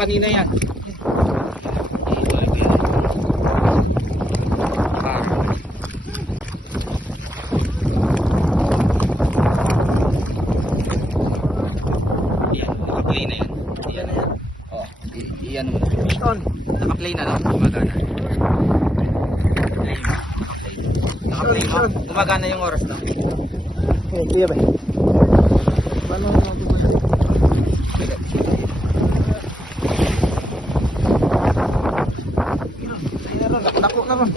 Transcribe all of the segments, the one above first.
Kanina yan. Naka-play na yan. Iyan na yan. Oh, iyan mo. Fish on. Naka-play na lang. Gumagana. Naka-play mo. Gumagana yung oras na. Eh, kuya ba? Paano magbubalik? Dako na ron.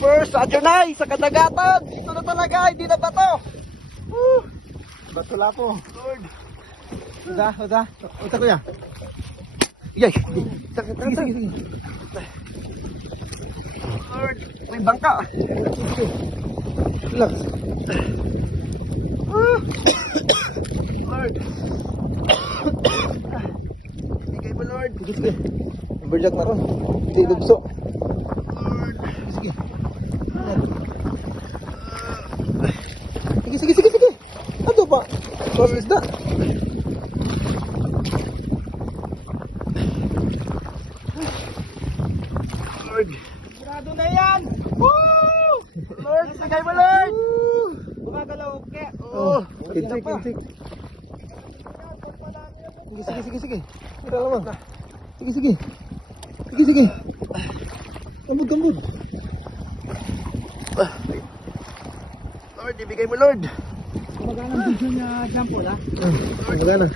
First, Adjonay, sa kadagatan. Ito na talaga, hindi na bato. Bato lapo. Lord. Uda. Uda kuya. Yay. Sige. Lord, may bangka. Sige. Relax. Lord. Bigay mo, Lord. Sige. Berjak na ron. Hindi lugso. Lord. Sige. Sige. Ano ba? Source isda. Lord. Sigurado na yan! Woo! Lord, bigay mo, Lord! Gumagalaw. Okay. Oh, kinsik. Sige. Tira naman. Sige. Gambod. Lord, ibigay mo, Lord. Gumagana ang video niya jump wala? Magana.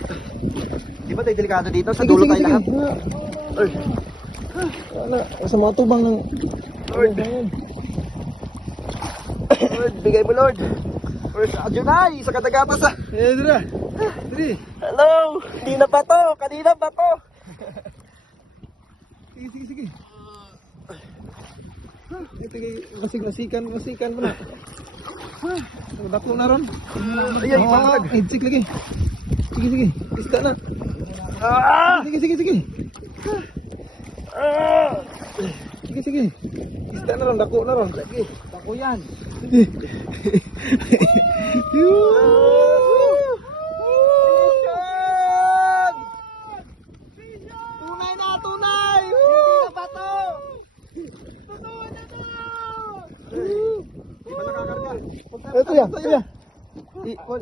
Di ba tayo delikado dito? Sa dulo tayo lahat. Lord. Wala. Sa mga tubang ng... Lord. Lord, bigay mo, Lord. First, Adjonay, sa kadagatan sa... Diri. Hello. Hindi na ba to? Kanina ba to? Sige. Ito kay masikan mo na. Dako na ron. Ayun, ipaglag. Hitsik lagi. Sige. Isda na. Sige. Sige. Isda na ron, dako na ron. Lagi. Dako yan. Tunay! Hindi na ba to? Di ba nakakarga? Ito yan.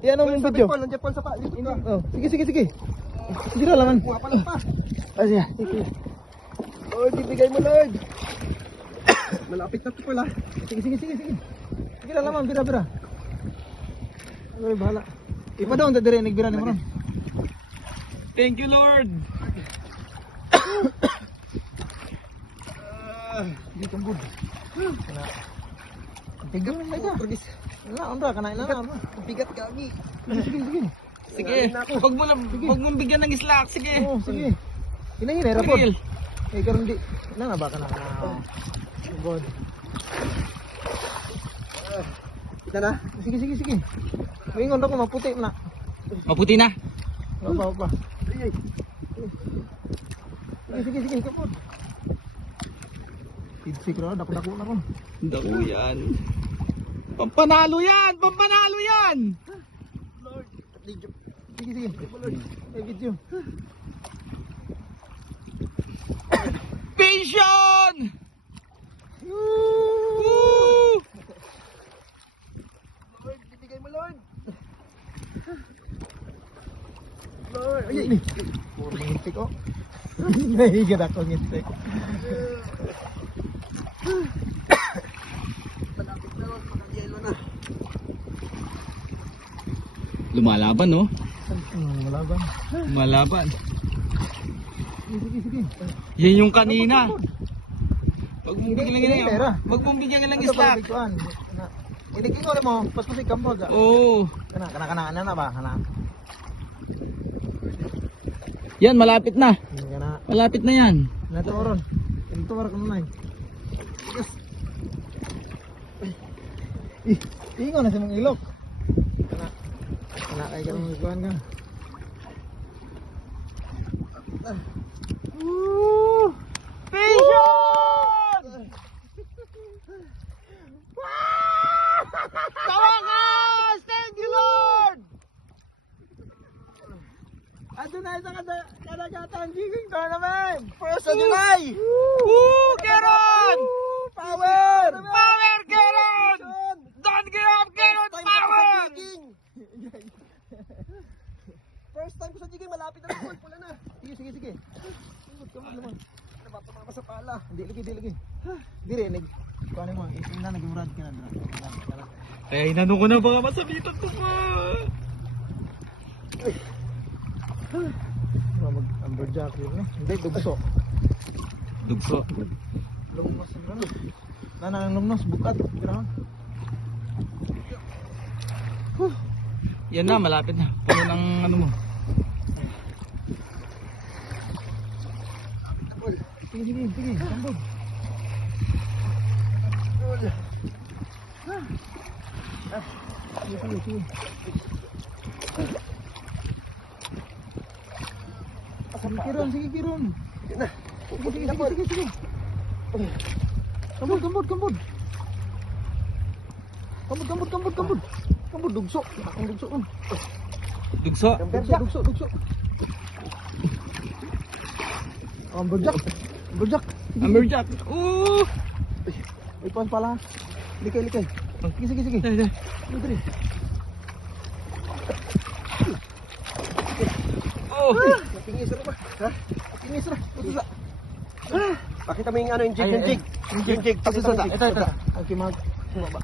Yan ang video. Nandiyan pa sa pa. Sige. Sige na lang. Sige. Lord, ibigay mo, Lord. Malapit na ito pala. Sige. Sige na naman, bira. Ay, bahala. Ipa daw, dadire, nagbira ni mo ron. Thank you, Lord. Dito ang bud. Bigat na ito. Wala, kanain na. Bigat gagi. Sige. Huwag mo bigyan ng slack. Sige. Sige. Hinahinay, rapod. Karon di. Na ba ka na? God. Kita na? Sige. Mingon ako maputi na. Maputi na. Pa. Sige, kapod. Pidsik ra, dako na ron. Dako yan. Pampanalo yan! Lord, sige. Lord, may video. Pension! Woo! Lord, ibigay mo, Lord. Lord, ay. Puro ngintik oh. Nahigat ako ngintik. Malapit na Lord, pagka-yelo na. Lumalaban, no? Malaban. Sige. Yan yung kanina. Wag mong bigyan lang slack. Hindi ko alam mo, paspas ikambag. Oo. Kana na ba? Kana. Yan, malapit na. Kana. Malapit na yan. Nato ron. Ito war kuno nay. Yes. Ingon na sa mong ilok. Kana kay kanang iguan ka. Pension! Tawakas! Thank you, Lord! Ando na isang kadagatan jigging tournament! First of July! Keron! Power! Power, Keron! Don't give up, Keron! Power! First time ko sa jigging, malapit na naman, pula na. Sige. Kamot naman. Ano ba, tumama sa pala. Hindi lagi. Dire, kuha mo, na nag-murad ka na. Kaya inano ko na baka masabitan ko pa. Mag-amberjack yun, no? Hindi, dugso. Dugso. Lumnos yung ano. Nanang lumnos, bukat. Gano'n. Yan na, malapit na. Puno ng ano mo. Sige. Sambog. Sige. Sige, Kiron. Sige. Kambod. Kambod, dugso. Akong dugso. Dugso. Dugso. Amberjack. Amberjack. Ay, pan pala. Likay. Sige. Dali. Dali. Tingis na ba? Ha? Tingis na. Pakita mo yung ano, yung jig. Yung jig. Ito. Ang kimag. Ba?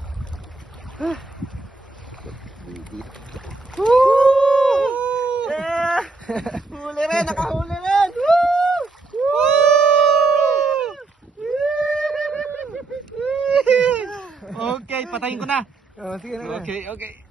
Huli rin, nakahuli rin. Okay, patayin ko na. Sige na. Okay.